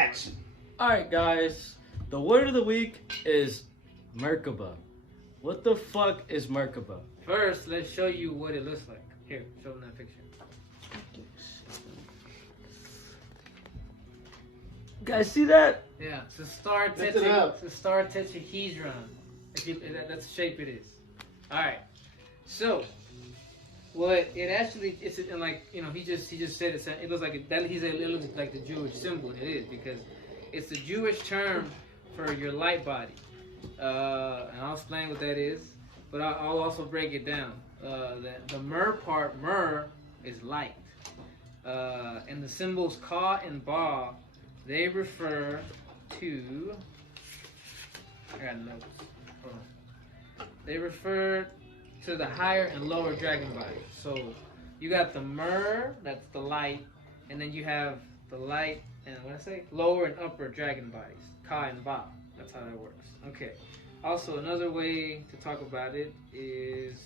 Action. Alright, guys. The word of the week is Merkaba. What the fuck is Merkaba? First, let's show you what it looks like. Here, show them that picture. You guys see that? Yeah, it's a star Lift it up. It's a star tetrahedron. That's the shape it is. All right. So, what it actually it's like he just said it looks like it looks like the Jewish symbol. And it is because it's the Jewish term for your light body. And I'll explain what that is, but I'll also break it down. The mer part, mer is light, and the symbols ka and ba, they refer to. I got notes. Hold on. They refer to the higher and lower dragon body. So you got the mer, that's the light, and then you have the light and lower and upper dragon bodies, ka and ba. That's how that works. Okay. Also, another way to talk about it is.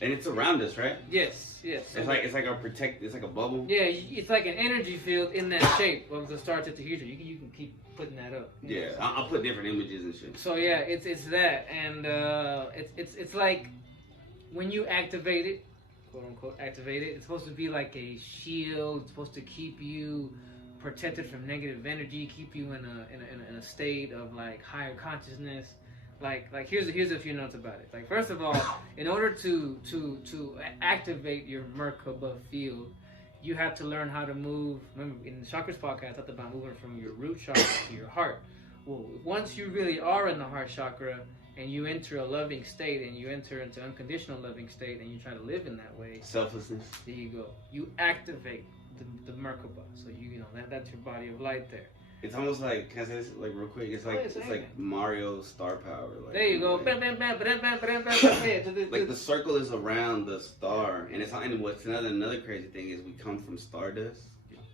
And it's around us, right? Yes. So It's like our protect. It's like a bubble. Yeah, it's like an energy field in that shape of the star tetrahedron. You can keep putting that up. Yeah, I'll put different images and shit. So yeah, it's that, and it's like when you activate it, quote unquote activate it. It's supposed to be like a shield. It's supposed to keep you protected from negative energy, keep you in a state of like higher consciousness. Like here's a few notes about it. Like first of all, in order to activate your Merkaba field, you have to learn how to move. Remember in the chakras podcast, I talked about moving from your root chakra to your heart. Well, once you really are in the heart chakra and you enter a loving state and you enter into unconditional loving state and you try to live in that way, Selflessness. there you go. You activate the Merkaba. So you know that's your body of light there. It's almost like, can I say this like real quick? It's like Mario star power. Like, There you go. Like, Bam, bam, bam, bam, bam, bam, bam, bam. like the circle is around the star, and it's and what's another crazy thing is we come from stardust.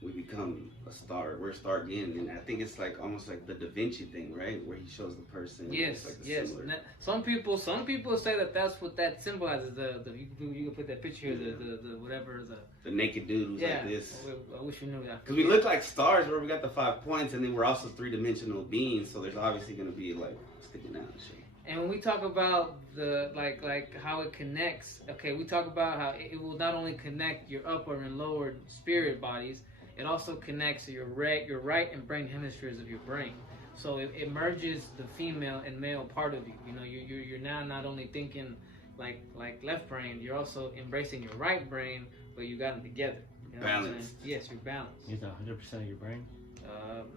We become a star. We're a star again, and I think it's like almost like the Da Vinci thing, right? Where he shows the person. Yes, like yes. similar. Some people say that's what that symbolizes. You can put that picture of the whatever The naked dude who's yeah. like this. I wish you knew that. Because we look like stars where we got the 5 points, and then we're also 3-dimensional beings, so there's obviously going to be like sticking out and shit. And when we talk about the like how it connects, okay, we talk about how it will not only connect your upper and lower spirit bodies, it also connects your right and brain hemispheres of your brain. So it merges the female and male part of you. You know, you're now not only thinking like left brain, you're also embracing your right brain, but you got them together. You know Balanced. Yes, you're balanced. Use 100% of your brain.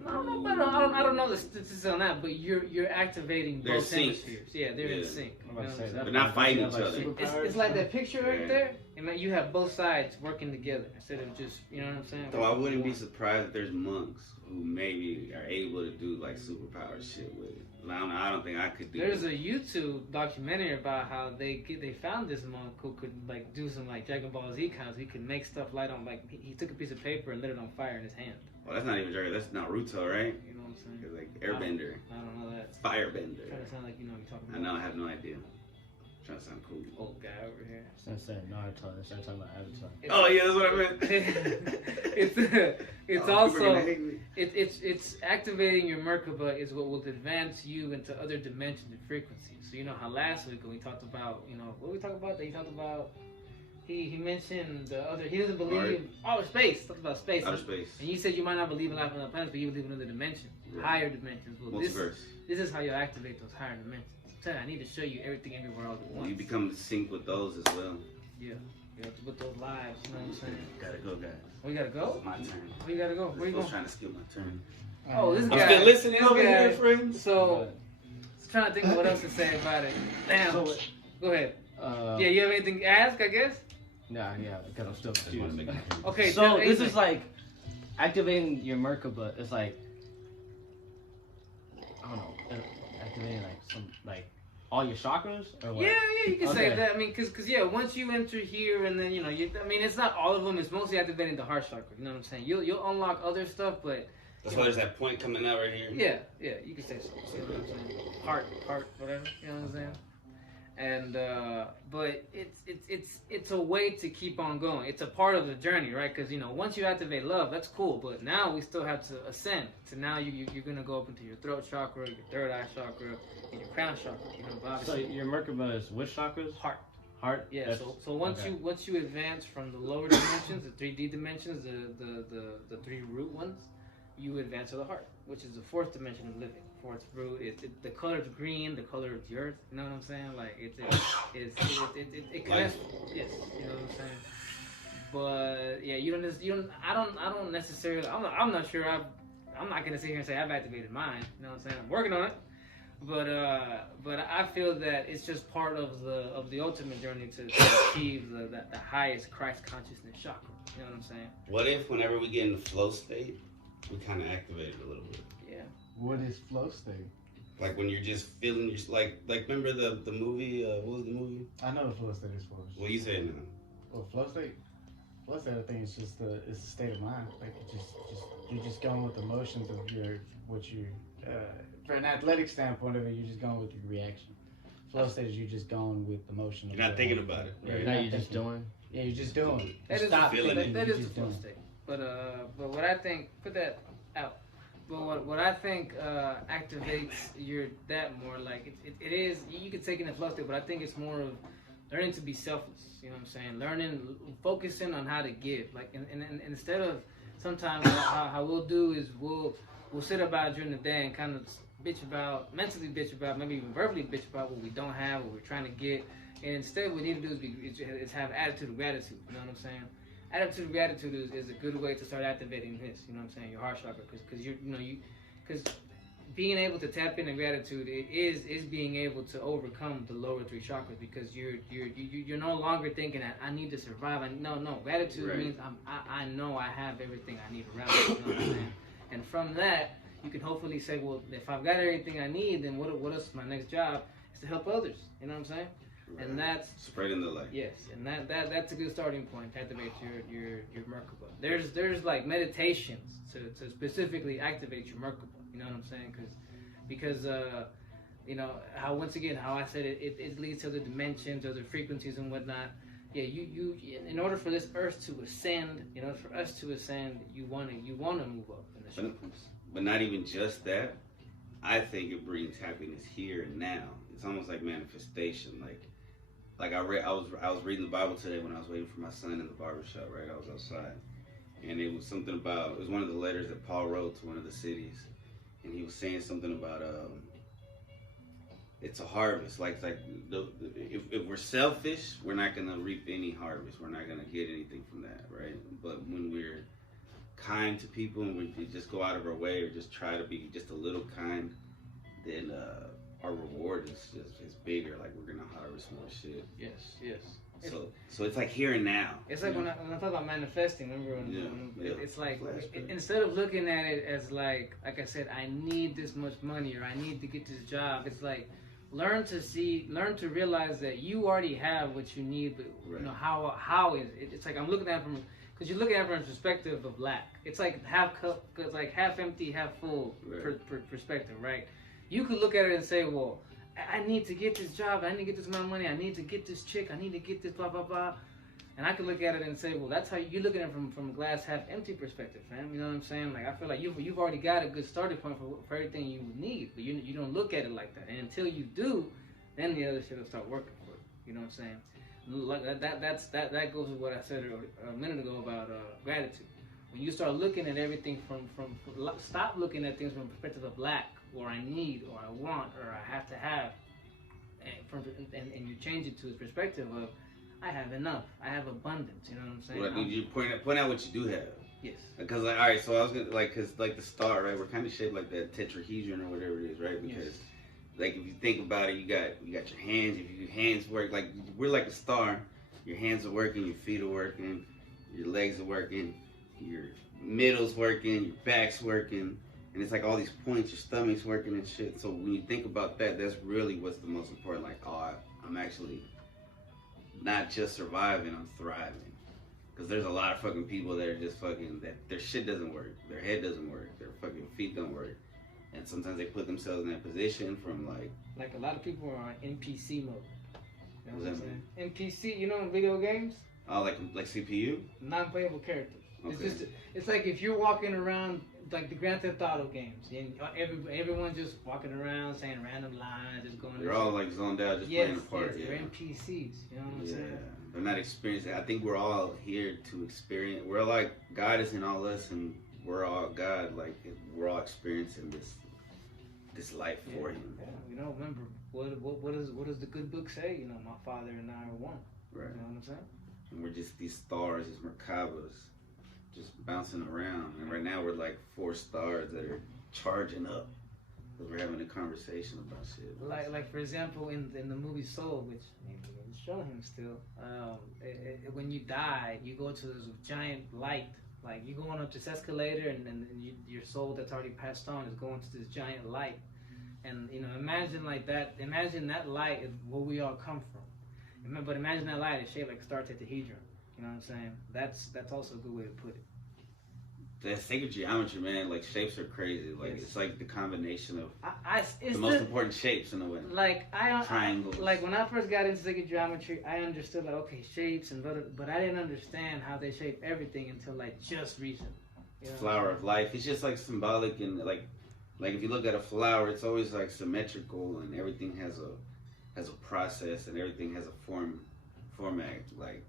I don't know the statistics on that, but you're activating They're both synced. hemispheres. Yeah, they're in sync. You know what I'm saying? They're not fighting each other. It's like that picture right there, and like you have both sides working together instead of just, you know what I'm saying? So I wouldn't be surprised if there's monks who maybe are able to do like superpower shit with it. I don't think I could do. There's a YouTube documentary about how they found this monk who could like do some like Dragon Ball Z kinds. He could make stuff light on, like he took a piece of paper and lit it on fire in his hand. Well, that's not even Dragon. That's Naruto, right? You know what I'm saying? It's like Airbender. I don't know that. Firebender. Trying to sound like you know what you're talking I about. know. I have no idea. Trying to sound cool. Old guy over here. Instead of Naruto, they started talking about Avatar. Oh yeah, that's what I meant. it's Oh, also people are gonna hate me. it's activating your Merkaba is what will advance you into other dimensions and frequencies. So you know how last week when we talked about, you know, what we talked about? He talked about he mentioned the other. He doesn't believe space. Talked about space. Outer space. And you said you might not believe in life on other planets, but you believe in other dimensions, higher dimensions. Well, Multiverse. this is how you activate those higher dimensions. I need to show you everything everywhere all at once. You become synced with those as well. Yeah. You have to put those lives, you know what I'm saying? Gotta go, guys. We gotta go? It's my turn. Where you gotta go? Where you I was going? trying to skip my turn. Oh, this guy. I'm still listening this over guy. here, friends. So, just trying to think of what else to say about it. Damn. So, Go ahead. Yeah, you have anything to ask, I guess? Nah, yeah, because I'm still confused. Okay, So this is like activating your Merkaba. It's like, I don't know, activating like some all your chakras or what? Yeah, you can say Okay. that. I mean, cause yeah, once you enter here and then I mean, it's not all of them. It's mostly activating the heart chakra. You know what I'm saying? You'll unlock other stuff, but That's why there's that point coming out right here. yeah, you can say so. You know what I'm saying? Heart, whatever. You know what I'm saying? And but it's a way to keep on going. It's a part of the journey, right? Because once you activate love, that's cool. But now we still have to ascend. So now you're gonna go up into your throat chakra, your third eye chakra, and your crown chakra. But So your Merkaba is which chakras? heart. Heart. Yeah. So once you advance from the lower dimensions, the 3D dimensions, the three root ones, you advance to the heart, which is the fourth dimension of living. Fourth root. The color is green, the color of the earth. You know what I'm saying? Like it connects. Yes. You know what I'm saying? But yeah, I don't necessarily. I'm not sure. I'm not gonna sit here and say I've activated mine. You know what I'm saying? I'm working on it. But I feel that it's just part of the ultimate journey to achieve the highest Christ consciousness chakra. You know what I'm saying? What if whenever we get in the flow state, we kind of activate it a little bit? Yeah. What is flow state? Like when you're just feeling, just like remember the movie? What was the movie? I know what flow state is for. What you saying now? Well, flow state, I think it's just it's a state of mind. Like you're just going with the motions of for an athletic standpoint of it, you're just going with your reaction. Flow state is you're just going with the motion. You're not thinking about it, right? Now you're just doing. Yeah, you're just doing. That is Stop feeling thinking, that you're is the just flow doing. state. But what I think, put that out. But what I think activates that more, like it is, you could take it in a flow state, but I think it's more of learning to be selfless. You know what I'm saying? Focusing on how to give. Like and instead of sometimes how we'll do is we'll sit about during the day and kind of mentally bitch about, maybe even verbally bitch about what we don't have, what we're trying to get. And instead, what we need to do is have attitude of gratitude. You know what I'm saying? Attitude of gratitude is a good way to start activating this. You know what I'm saying? Your heart chakra, because being able to tap into gratitude is being able to overcome the lower three chakras, because you're no longer thinking that I need to survive. No, gratitude Right. means I know I have everything I need around me. You know what I'm saying? And from that, you can hopefully say, well, if I've got everything I need, then what else is my next job? Is to help others. You know what I'm saying? Right. And that's spreading the light. yes, and that's a good starting point to activate your Merkaba. There's like meditations to specifically activate your Merkaba. You know what I'm saying? Because how once again how I said it leads to the dimensions or the frequencies and whatnot. Yeah, you in order for this earth to ascend, in order for us to ascend, you wanna move up in the chakras. But not even just that. I think it brings happiness here and now. It's almost like manifestation. Like I was reading the Bible today when I was waiting for my son in the barbershop, right? I was outside. And it was something about, it was one of the letters that Paul wrote to one of the cities. And he was saying something about, it's a harvest. If we're selfish, we're not going to reap any harvest. We're not going to get anything from that, right? But when we're kind to people and we just go out of our way or just try to be just a little kind, then our reward is bigger. Like we're gonna harvest more shit. Yes. So it's like here and now. It's like when I talk about manifesting. Remember when it's like Flashback. Instead of looking at it as like I said, I need this much money or I need to get this job. It's like learn to realize that you already have what you need. But Right. How is it? It's like I'm looking at it from. Because you're looking at it from a perspective of lack. It's like half empty, half full perspective, right? You could look at it and say, well, I need to get this job, I need to get this amount of money, I need to get this chick, I need to get this blah, blah, blah. And I could look at it and say, well, that's how you're looking at it from a glass half empty perspective, fam. You know what I'm saying? Like, I feel like you've already got a good starting point for everything you would need, but you don't look at it like that. And until you do, then the other shit will start working for you. You know what I'm saying? Like that goes with what I said a minute ago about gratitude. When you start looking at everything from stop looking at things from a perspective of lack or I need or I want or I have to have, and you change it to a perspective of I have enough, I have abundance. You know what I'm saying? Well, did you point out what you do have? Yes. Because all right, so I was gonna cause the star, right? We're kind of shaped like that tetrahedron or whatever it is, right? Because Yes. like if you think about it, you got your hands. If your hands work, like we're like a star. Your hands are working, your feet are working, your legs are working, your middle's working, your back's working, and it's like all these points. Your stomach's working and shit. So when you think about that, that's really what's the most important. Like, I'm actually not just surviving, I'm thriving. Because there's a lot of fucking people that are just fucking, that their shit doesn't work, their head doesn't work, their fucking feet don't work. And sometimes they put themselves in that position from like a lot of people are on NPC mode. You know What what I'm does that saying? NPC, you know, in video games, Oh, like CPU? non-playable characters. It's Okay. just, it's like if you're walking around like the Grand Theft Auto games, and everyone just walking around saying random lines, just going. They're all like zoned out, just playing a part. Yes, Yeah. they're NPCs. You know what I'm Yeah, saying? they're not experiencing. I think we're all here to experience. We're like God is in all us, and we're all God. Like we're all experiencing this life for Him. Yeah, you know, remember what does the good book say? You know, my Father and I are one. Right. You know what I'm saying? And we're just these stars, these Merkabas, just bouncing around. And right now we're like 4 stars that are charging up. Because we're having a conversation about shit. Like for example, in the movie Soul, which maybe it's showing him still, when you die, you go to this giant light. Like you going up this escalator, and your soul that's already passed on is going to this giant light. And you know, imagine like that. Imagine that light is where we all come from. But imagine that light is shaped like a star tetrahedron. You know what I'm saying? That's also a good way to put it. That sacred geometry, man, like shapes are crazy. Like Yes. it's like the combination of It's the most important shapes in a way. like Triangles. like when I first got into sacred geometry, I understood like okay shapes and but I didn't understand how they shape everything until like just recently. You know? Flower of life. It's just like symbolic and like if you look at a flower, it's always like symmetrical and everything has a process and everything has a format. Like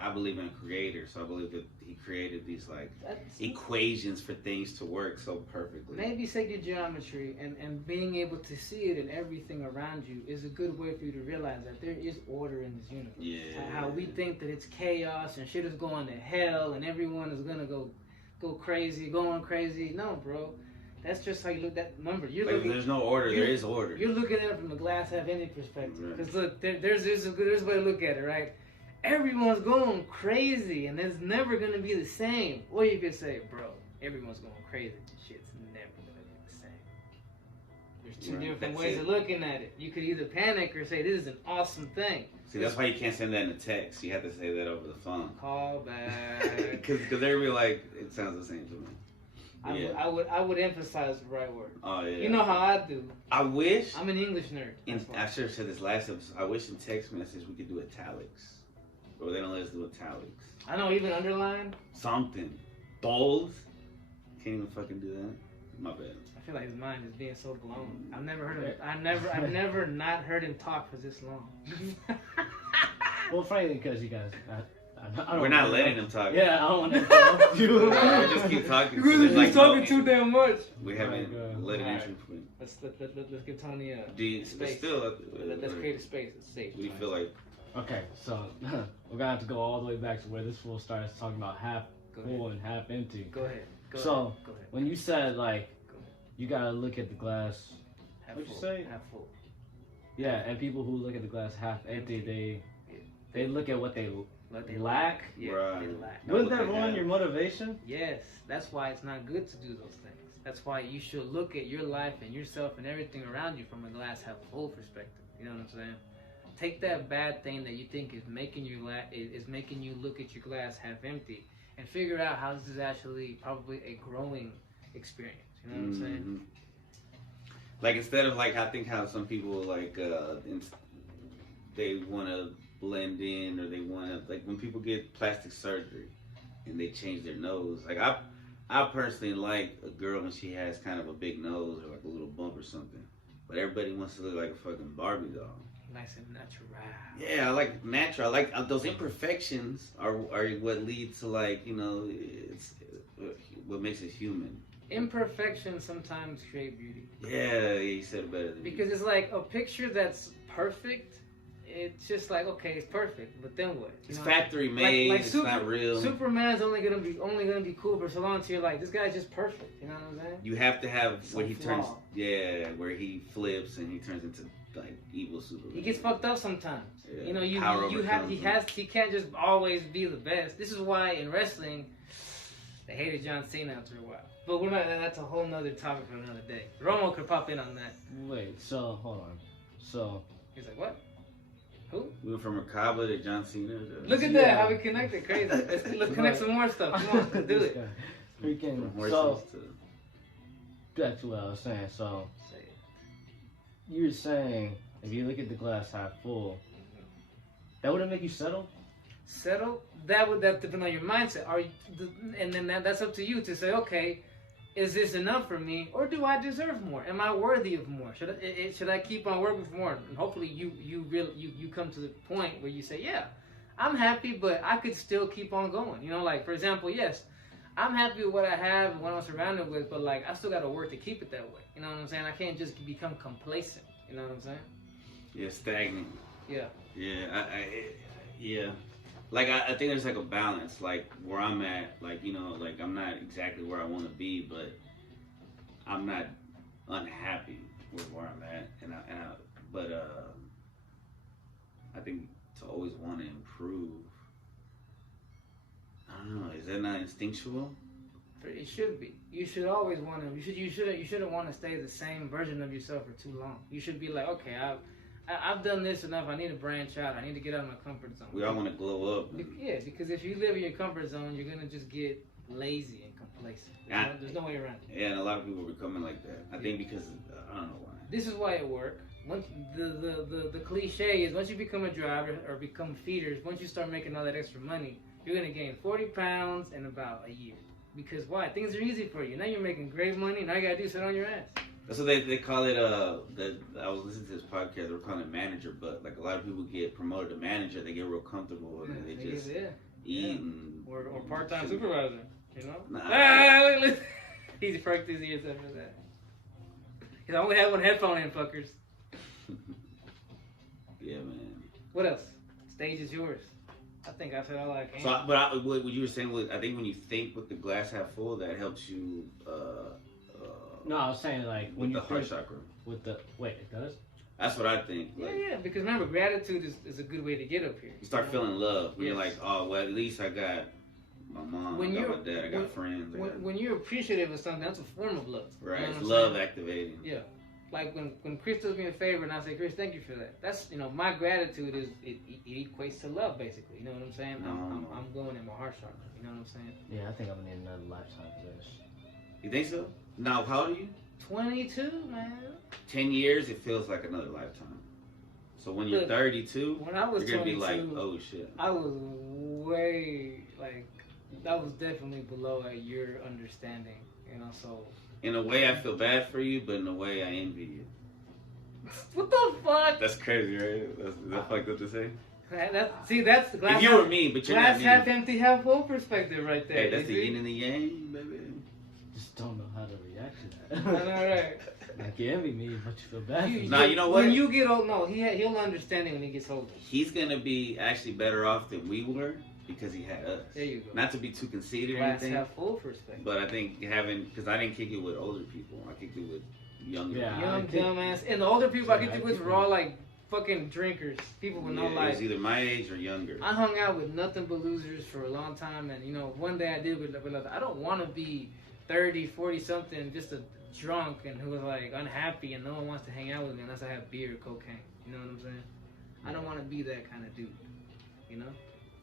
I believe in a creator, so I believe that he created these like equations for things to work so perfectly. Maybe sacred geometry and being able to see it in everything around you is a good way for you to realize that there is order in this universe. Yeah. How we think that it's chaos and shit is going to hell and everyone is gonna go crazy, going crazy. No, bro. That's just how you look at. Remember, you're Like, looking. there's no order. There is order. You're looking at it from a glass half empty perspective. Right. Because look, there's a way to look at it, right? Everyone's going crazy, and it's never gonna be the same. Or you could say, bro, everyone's going crazy. Shit's never gonna be the same. There's two Right, different that's ways it. of looking at it. You could either panic or say, this is an awesome thing. See, that's why you can't send that in a text. You have to say that over the phone. Call back. Because everybody like it sounds the same to me. Yeah. I would emphasize the right word. Oh yeah. You know how I do. I wish. I'm an English nerd. That's why. I should have said this last episode. I wish in text message we could do italics, but they don't let us do italics. I know, even underline. Something. Bold. Can't even fucking do that. My bad. I feel like his mind is being so blown. I've never heard him. I've never not heard him talk for this long. Well, frankly, because you guys, I don't We're not wanna- letting them talk. Yeah, I don't want to interrupt you. We just keep talking. Because There's he's like talking no- too damn much. We haven't Oh my God. let it Alright. in between. Let's give Tony a Do you, but space. still, Let's create a space. It's safe. we feel like Okay, so we're gonna have to go all the way back to where this fool starts talking about half Go full ahead. and half empty. Go ahead. Go So, ahead. Go ahead. When you said like Go ahead. you gotta look at the glass, Half what'd you full. say? Half full. yeah, and people who look at the glass half empty, they look at what they Like they lack. Yeah, Right. they lack. Wouldn't look that at ruin that. your motivation? Yes, that's why it's not good to do those things. That's why you should look at your life and yourself and everything around you from a glass half full perspective. You know what I'm saying? Take that bad thing that you think is making you making you look at your glass half empty, and figure out how this is actually probably a growing experience. You know what I'm saying? Mhm. Like instead of like I think how some people like they want to blend in or they want to like when people get plastic surgery and they change their nose. Like I personally like a girl when she has kind of a big nose or like a little bump or something. But everybody wants to look like a fucking Barbie doll. Nice and natural. Yeah, I like natural. I like those imperfections are what lead to like it's what makes it human. Imperfections sometimes create beauty. Yeah, you said it better than me. Because it's like a picture that's perfect. It's just like okay, it's perfect, but then what? It's factory made. like it's not real. Superman's only gonna be cool for so long until you're like, this guy's just perfect. You know what I'm saying? You have to have Some when he turns, flaw. where he flips and he turns into like evil Superman. He gets fucked up sometimes. Yeah. You know, Power you have overcomes he can't just always be the best. This is why in wrestling they hated John Cena after a while. But we're not. That's a whole nother topic for another day. Romo could pop in on that. Wait, so hold on. So He's like, what? Who? We went from Merkaba to John Cena. To, Look at that, how we connected. Crazy. Let's connect some more stuff. Come on, let's do This it. guy. Freaking from horses so to that's what I was saying. So Say it. you're saying if you look at the glass half full, That wouldn't make you settle? Settle. That depend on your mindset. And then that's up to you to say, okay, is this enough for me, or do I deserve more? Am I worthy of more? Should I keep on working for more? And hopefully you come to the point where you say, yeah, I'm happy, but I could still keep on going. You know, like for example, yes, I'm happy with what I have and what I'm surrounded with, but like I still got to work to keep it that way. You know what I'm saying? I can't just become complacent. You know what I'm saying? Yeah, stagnant. Yeah. Yeah, yeah. Like I think there's like a balance, like where I'm at, like you know, like I'm not exactly where I want to be, but I'm not unhappy with where I'm at, but I think to always want to improve. I don't know. Is that not instinctual? It should be. You should always want to. You shouldn't want to stay the same version of yourself for too long. You should be like, okay, I've done this enough. I need to branch out. I need to get out of my comfort zone. We all want to glow up. Yeah, because if you live in your comfort zone, you're gonna just get lazy and complacent. There's no way around it. Yeah, and a lot of people are becoming like that. I think because I don't know why. This is why it worked. Once the cliche is once you become a driver or become feeders, once you start making all that extra money, you're gonna gain 40 pounds in about a year. Because why? Things are easy for you. Now you're making great money. Now you gotta do sit on your ass. That's what they call it. I was listening to this podcast. They were calling it manager, but like a lot of people get promoted to manager, they get real comfortable and they just eat and or part-time supervisor. You know? Nah. He's perked his ears after that. Cause I only had one headphone in, fuckers. Yeah, man. What else? Stage is yours. I think I said all I can. So, but what you were saying was, I think when you think with the glass half full, that helps you. No, I was saying like when you the heart chakra. With the it does. That's what I think. Like, yeah. Because remember, gratitude is a good way to get up here. You start feeling love when you're like, oh well, at least I got my mom, I got my dad, I got friends. When you're appreciative of something, that's a form of love. Right, you know it's love activating. Yeah. Like when Chris does me a favor and I say, Chris, thank you for that. That's, my gratitude is, it equates to love, basically. You know what I'm saying? I'm going in my heart chakra. You know what I'm saying? Yeah, I think I'm gonna need another lifetime for this. You think so? Now, how old are you? 22, man. 10 years, it feels like another lifetime. So when you're 32, when I was you're gonna 22, be like, oh shit. I was way, that was definitely below your understanding, so. In a way, I feel bad for you, but in a way, I envy you. What the fuck? That's crazy, right? Is that fucked up to say? That's the glass. If you were me, but you're not me. Glass half empty, half full perspective right there. Hey, that's the yin and the yang, baby. Just don't know how to react to that. I know, right? Like you envy me, but you feel bad for me. Nah, you know what? When you get old, no, he'll understand it when he gets older. He's gonna be actually better off than we were because he had us. There you go. Not to be too conceited or Glass anything. half full perspective. But I think because I didn't kick it with older people, I kicked it with younger people. Young dumbass. And the older people I kicked it with were all like fucking drinkers. People with no life. It was either my age or younger. I hung out with nothing but losers for a long time, and one day I did with I don't want to be 30, 40 something, just a drunk and who was like unhappy and no one wants to hang out with me unless I have beer or cocaine. You know what I'm saying? I don't want to be that kind of dude.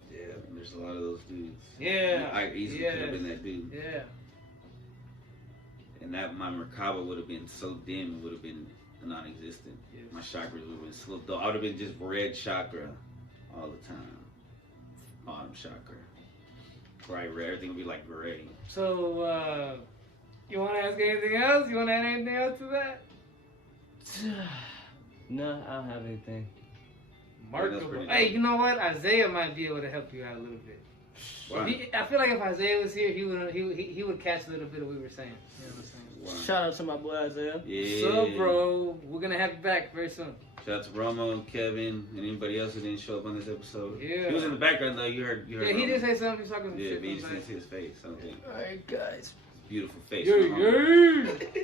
Yeah, there's a lot of those dudes. Yeah. I easily could have been that dude. Yeah. And that my Merkaba would have been so dim, it would have been non-existent. Yes. My chakras would have been slow. I would have been just red chakra all the time. Autumn chakra. Bright red. Everything would be like gray. So, you want to ask anything else? You want to add anything else to that? No, I don't have anything. Remarkable. Hey, you know what? Isaiah might be able to help you out a little bit. I feel like if Isaiah was here, he would catch a little bit of what we were saying. You know what I'm saying? Shout out to my boy Isaiah. Yeah. What's up, bro? We're gonna have you back very soon. Shout out to Romo, Kevin, and anybody else who didn't show up on this episode. Yeah. He was in the background though. You heard. Yeah, Romo. he did say something. He was talking Yeah, shit. but you just didn't see his face. Something. Alright, guys. Beautiful face. Yeah.